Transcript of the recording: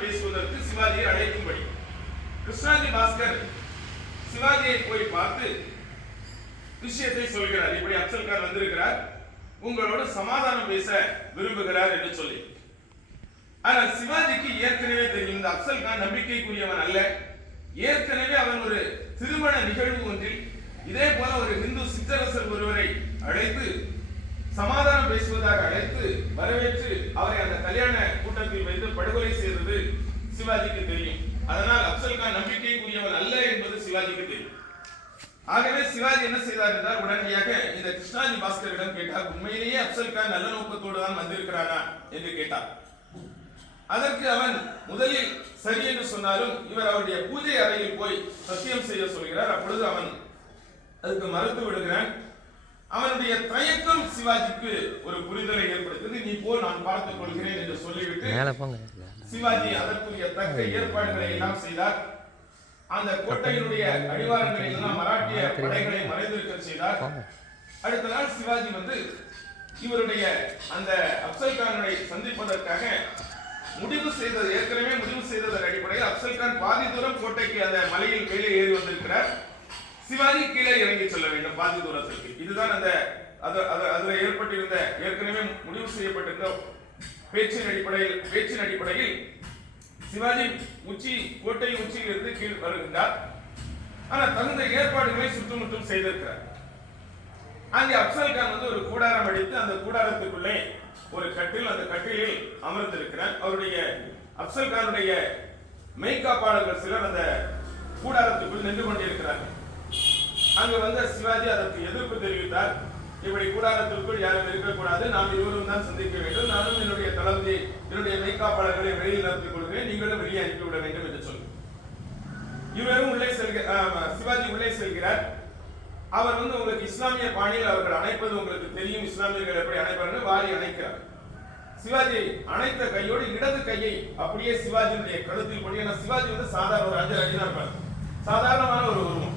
சமாதானம் பேசுவதற்கு சிவாஜியை அழைக்கும்படி கிருஷ்ணாஜி பாஸ்கர் சிவாஜியை போய் பார்த்து விஷயத்தை சொல்கிறார். இப்படி அப்சல் கான் வந்திருக்கிறார், உங்களோட சமாதானம் பேச விரும்புகிறார் என்று சொல்லி. ஆனால் சிவாஜிக்கு ஏற்கனவே தெரியும் இந்த அப்சல் கான் நம்பிக்கைக்குரியவன் அல்ல. ஏற்கனவே அவன் ஒரு திருமண நிகழ்வு ஒன்றில் இதே போல ஒரு இந்து சிற்றரசர் ஒருவரை அழைத்து சமாதானம் பேசுவதாக அழைத்து வரவேற்று அவரை அந்த கல்யாண கூட்டத்தில் வைத்து படுகொலை செய்தது சிவாஜிக்கு தெரியும். அதனால் அப்சல் கான் நம்பிக்கைக்குரியவன் அல்ல என்பது சிவாஜிக்கு தெரியும். ஆகவே சிவாஜி என்ன செய்தார் என்றால் உடனடியாக இந்த கிருஷ்ணாஜி பாஸ்கரிடம் கேட்டார், உண்மையிலேயே அப்சல் கான் நல்ல நோக்கத்தோடு தான் வந்திருக்கிறானா என்று கேட்டார். அதற்கு அவன் முதலில் சரி என்று சொன்னாலும் இவர் அவருடைய பூஜை அறையில் போய் சத்தியம் செய்ய சொல்கிறார். அப்பொழுது அவன் அதுக்கு மறுத்து விடுகிறான். அவனுடைய தயக்கம் சிவாஜிக்கு ஒரு புரிதலை ஏற்படுத்தி நீ போல் நான் பார்த்துக் கொள்கிறேன் என்று சொல்லிவிட்டு சிவாஜி அதற்குரிய தக்க ஏற்பாடுகளை எல்லாம் செய்தார். அந்த கோட்டையினுடைய அடிவாரங்களில் எல்லாம் மராட்டிய படைகளை மறைந்திருக்க செய்தார். அடுத்த நாள் சிவாஜி வந்து இவருடைய அந்த அப்சல் கானை சந்திப்பதற்காக ஏற்கனவே முடிவு செய்ததன் அடிப்படையில் அப்சல் கான் பாதி தூரம் கோட்டைக்கு அந்த மலையில் மேலே ஏறி வந்திருக்கிறார். சிவாஜி கீழே இறங்கி செல்ல வேண்டும் பாதி தூரத்திற்கு. இதுதான் அந்த அதுல ஏற்பட்டிருந்த ஏற்கனவே முடிவு செய்யப்பட்டிருந்த பேச்சின் அடிப்படையில் சிவாஜி கோட்டை உச்சியில் இருந்து கீழ் வருகின்றார். ஆனால் தகுந்த ஏற்பாடுகளை சுற்றுமுற்றும் செய்திருக்கிறார். அங்கே அப்சல் கான் வந்து ஒரு கூடாரம் அடித்து அந்த கூடாரத்துக்குள்ளே ஒரு கட்டில், அந்த கட்டிலில் அமர்ந்திருக்கிறார். அவருடைய அப்சல் கானுடைய மெய்காப்பாளர்கள் சிலர் அந்த கூடாரத்துக்குள் நின்று கொண்டிருக்கிறார்கள். அங்கு வந்த சிவாஜி அதற்கு எதிர்ப்பு தெரிவித்தார். இப்படி கூடாரத்திற்குள் யாரும் இருக்கக்கூடாது, நாம் இருவரும் தான் சந்திக்க வேண்டும், நானும் என்னுடைய தளபதி என்னுடைய மெய்காப்பாளர்களை வெளியில் நடத்திக் கொள்கிறேன், நீங்களும் வெளியே அனுப்பிவிட வேண்டும் என்று சொல்லி இவரும் சிவாஜி உள்ளே செல்கிறார். அவர் வந்து உங்களுக்கு இஸ்லாமிய பாணியில் அவர்கள் அணைப்பது உங்களுக்கு தெரியும், இஸ்லாமியர்கள் எப்படி அணைப்பார்கள், வாரி அணைக்கிறார். சிவாஜி அணைத்த கையோடு இடது கையை அப்படியே சிவாஜியுடைய கழுத்தில் கொண்டு, சிவாஜி வந்து சாதாரண ஒரு 5 அடி தான் இருப்பார், சாதாரணமான ஒரு உருவம்.